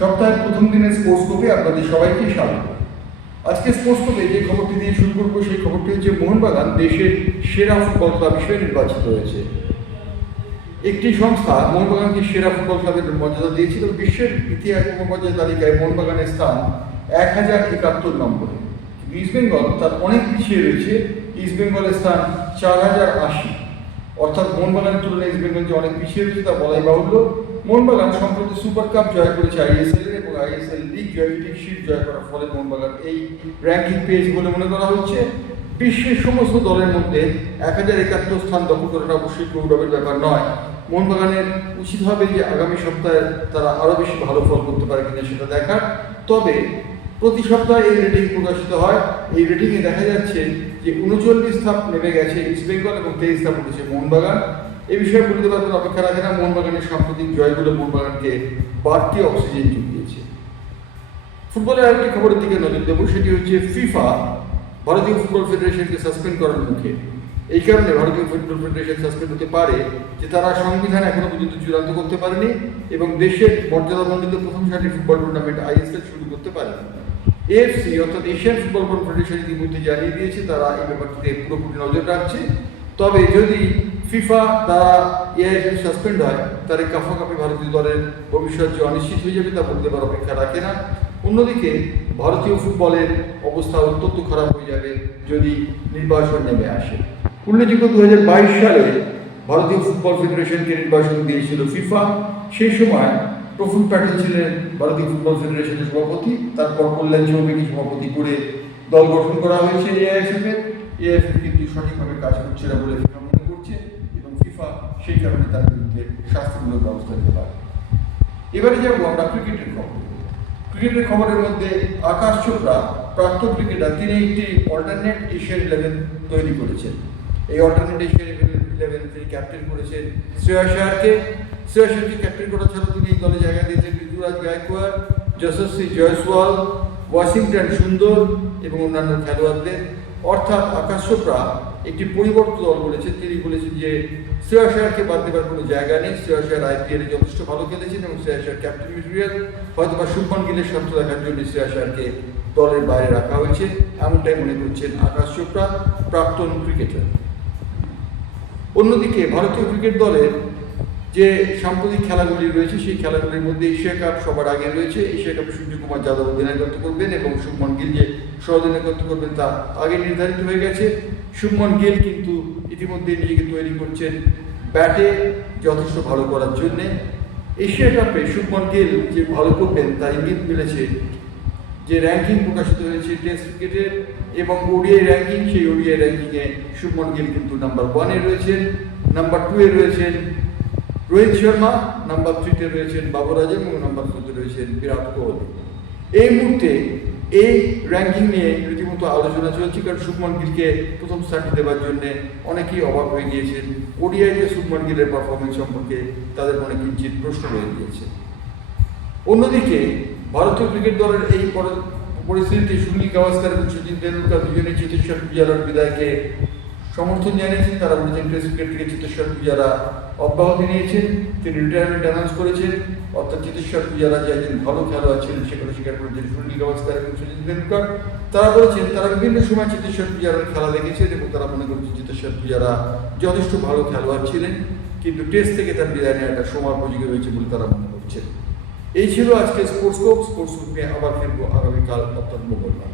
সপ্তাহের প্রথম দিনের স্পোর্টস্কোপে আপনাদের সবাইকে স্বাগত। আজকে স্পোর্টস্কোপে যে খবরটি দিয়ে শুরু করবো সেই খবরটি হচ্ছে মোহনবাগান দেশের সেরা ফুটবল ক্লাব হিসেবে নির্বাচিত হয়েছে। একটি সংস্থা মোহনবাগানকে সেরা ফুটবল ক্লাবের মর্যাদা দিয়েছিল। বিশ্বের ইতিহাস মর্যাদা তালিকায় মোহনবাগানের স্থান 1071 নম্বরে। ইস্টবেঙ্গল তার অনেক পিছিয়ে রয়েছে। ইস্টবেঙ্গলের স্থান 4080। অর্থাৎ মোহনবাগানের তুলনায় ইস্টবেঙ্গল যে অনেক পিছিয়ে রয়েছে তা বলাই বাহুল্য। মোহনবাগান সম্প্রতি সুপার কাপ জয় করেছে আইএসএল এবং আইএসএল লিগ শিট জয় করার ফলে মোহনবাগান এই র্যাঙ্কিং পেয়েছে বলে মনে করা হচ্ছে। বিশ্বের সমস্ত দলের মধ্যে 1071 স্থান দখল করাটা অবশ্যই গৌরবের ব্যাপার নয়। মোহনবাগানের উচিত হবে যে আগামী সপ্তাহে তারা আরও বেশি ভালো ফল করতে পারে কিনা সেটা দেখার। তবে প্রতি সপ্তাহে এই রেটিং প্রকাশিত হয়। এই রেটিংয়ে দেখা যাচ্ছে যে 39 ধাপ নেমে গেছে ইস্টবেঙ্গল এবং 23 ধাপ উঠেছে মোহনবাগান। এই বিষয়ে বলতে পারবেন অপেক্ষা রাখে না। মোহনবাগানের সাম্প্রতিক জয়গুলো মোহনবাগানকে বাড়তি অক্সিজেন জুগিয়েছে। ফুটবলের আরেকটি খবরের দিকে নজর দেবো, সেটি হচ্ছে ফিফা ভারতীয় ফুটবল ফেডারেশনকে সাসপেন্ড করার মুখে। এই কারণে ভারতীয় ফুটবল ফেডারেশন সাসপেন্ড হতে পারে যে তারা সংবিধান এখনো পর্যন্ত চূড়ান্ত করতে পারেনি এবং দেশের মর্যাদামণ্ডিত প্রথম সারির ফুটবল টুর্নামেন্ট আইএসএল শুরু করতে পারেনি। এএফসি অর্থাৎ এশিয়ান ফুটবল কনফেডারেশন ইতিমধ্যে জানিয়ে দিয়েছে তারা এই ব্যাপারটিতে পুরোপুরি নজর রাখছে। তবে যদি ফিফা দ্বারা এআইএফএ সাসপেন্ড হয় তাহলে কাফা কাপে ভারতীয় দলের ভবিষ্যৎ যে অনিশ্চিত হয়ে যাবে তা বলতে পারার অপেক্ষা রাখে না। অন্যদিকে ভারতীয় ফুটবলের অবস্থা অত্যন্ত খারাপ হয়ে যাবে যদি নির্বাচন নেমে আসে। উল্লেখযোগ্য 2022 সালে ভারতীয় ফুটবল ফেডারেশনকে নির্বাচন দিয়েছিল ফিফা। সেই সময় প্রফুল প্যাটেল ছিলেন ভারতীয় ফুটবল ফেডারেশনের সভাপতি। তারপর কল্যাণ চৌবেকে সভাপতি করে দল গঠন করা হয়েছে এআইএফএ কিন্তু সঠিকভাবে কাজ করছে না বলে ফিফা মনে করছে এবং ফিফা সেই কারণে তার বিরুদ্ধে শাস্তিমূলক ব্যবস্থা নিতে পারে। এবারে যাবো আমরা ক্রিকেটের খবর। ক্রিকেটের খবরের মধ্যে আকাশ চোপড়া প্রাক্তন ক্রিকেটার, তিনি একটি অল্টারনেট এশিয়ান 11 তৈরি করেছেন। এই অল্টারনেট এশিয়ান 11 তিনি ক্যাপ্টেন করেছেন শ্রেয়াস আয়ারকে। শ্রেয়াস আয়ারকে ক্যাপ্টেন করা ছাড়া তিনি এই দলে জায়গা দিয়েছেন ঋতুরাজ গায়কোয়াড়, যশস্বী জয়সওয়াল, ওয়াশিংটন সুন্দর এবং অন্যান্য খেলোয়াড়দের। অর্থাৎ আকাশ চোপড়া একটি পরিবর্তিত দল বলেছেন। তিনি বলেছেন যে শ্রেয়াস আয়ারকে বাদ দেবার কোনো জায়গা নেই। শ্রেয়াস আয়ার আইপিএলে যথেষ্ট ভালো খেলেছেন এবং শ্রেয়াস আয়ার ক্যাপ্টেন মেটেরিয়াল। হয়তো বা শুভমান গিলের স্বার্থ দেখার জন্য শ্রেয়াস আয়ারকে দলের বাইরে রাখা হয়েছে, এমনটাই মনে করছেন আকাশ চোপড়া, প্রাক্তন ক্রিকেটার। অন্যদিকে ভারতীয় ক্রিকেট দলের যে সাম্প্রতিক খেলাগুলি রয়েছে সেই খেলাগুলির মধ্যে এশিয়া কাপ সবার আগে রয়েছে। এশিয়া কাপে সূর্যকুমার যাদব অধিনায়কত্ব করবেন এবং শুভমান গিল যে সহ-অধিনায়কত্ব করবেন তা আগে নির্ধারিত হয়ে গেছে। শুভমান গিল কিন্তু ইতিমধ্যে নিজেকে তৈরি করছেন ব্যাটে যথেষ্ট ভালো করার জন্যে। এশিয়া কাপে শুভমান গিল যে ভালো করবেন তার ইঙ্গিত মিলেছে যে র্যাঙ্কিং প্রকাশিত হয়েছে টেস্ট ক্রিকেটের এবং ওডিআই র্যাঙ্কিং। সেই ওডিআই র্যাঙ্কিংয়ে শুভমান গিল কিন্তু নাম্বার 1-এ রয়েছেন, নাম্বার 2-এ রয়েছেন রোহিত শর্মা, নাম্বার 3-তে রয়েছেন বাবর আজম এবং নাম্বার 4-তে রয়েছেন বিরাট কোহলি। এই মুহূর্তে এই র্যাঙ্কিং নিয়ে রীতিমতো আলোচনা চলছে, কারণ শুভমান গিলকে প্রথম স্থানটি দেওয়ার জন্য অনেকেই অবাক হয়ে গিয়েছেন। ওডিআইতে শুভমান গিলের পারফরমেন্স সম্পর্কে তাদের মনে কিঞ্চিত প্রশ্ন রয়ে গিয়েছে। অন্যদিকে ভারতীয় ক্রিকেট দলের এই পরিস্থিতিতে সুনীল গাভাস্কর এবং সচিন তেন্ডুলকর দুজনেই চেতেশ্বর পূজারার বিদায়কে সমর্থন জানিয়েছেন। তারা বলেছেন টেস্ট ক্রিকেট থেকে চেতেশ্বর পূজারা অব্যাহতি নিয়েছেন, তিনি রিটায়ারমেন্ট অ্যানাউন্স করেছেন। অর্থাৎ চেতেশ্বর পূজারা যে একজন ভালো খেলোয়াড় ছিলেন সেগুলো স্বীকার করেছেন সুনীল গাভাস্কর এবং সচিন তেন্ডুলকর। তারা বলেছেন তারা বিভিন্ন সময় চেতেশ্বর পূজারার খেলা দেখেছেন এবং তারা মনে করছেন চেতেশ্বর পূজারা যথেষ্ট ভালো খেলোয়াড় ছিলেন, কিন্তু টেস্ট থেকে তার বিদায় নেওয়াটা সময়োপযোগী হয়েছে বলে তারা মনে করছেন। এই ছিল আজকে স্পোর্টস স্কোপ নিয়ে আবার ফিরবো আগামীকাল অর্থাৎ মঙ্গলবার।